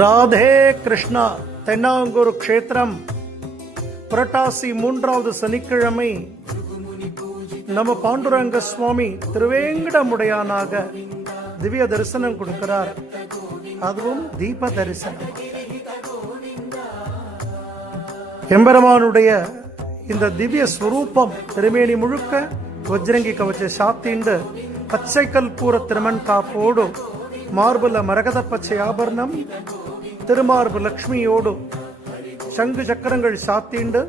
ராதே கிருஷ்ணா. தென்னாங்கூர் க்ஷேத்திரம் புரட்டாசி 3வது சனிக்கிழமை நம்ம பாண்டுரங்க சுவாமி திருவேங்கடமுடையானாக திவ்ய தரிசனம் கொடுக்கிறார். அதுவும் தீப தரிசனம். எம்பெருமானுடைய இந்த திவ்ய ஸ்வரூபம் திருமேனி முழுக்க வஜ்ரங்கி கவச்ச சாத்திண்டு பச்சை கல்பூர திருமண் காப்போடு மார்புல மரகத பச்சை ஆபரணம் திருமார்பு லக்ஷ்மியோடு சங்கு சக்கரங்கள் சாத்திண்டு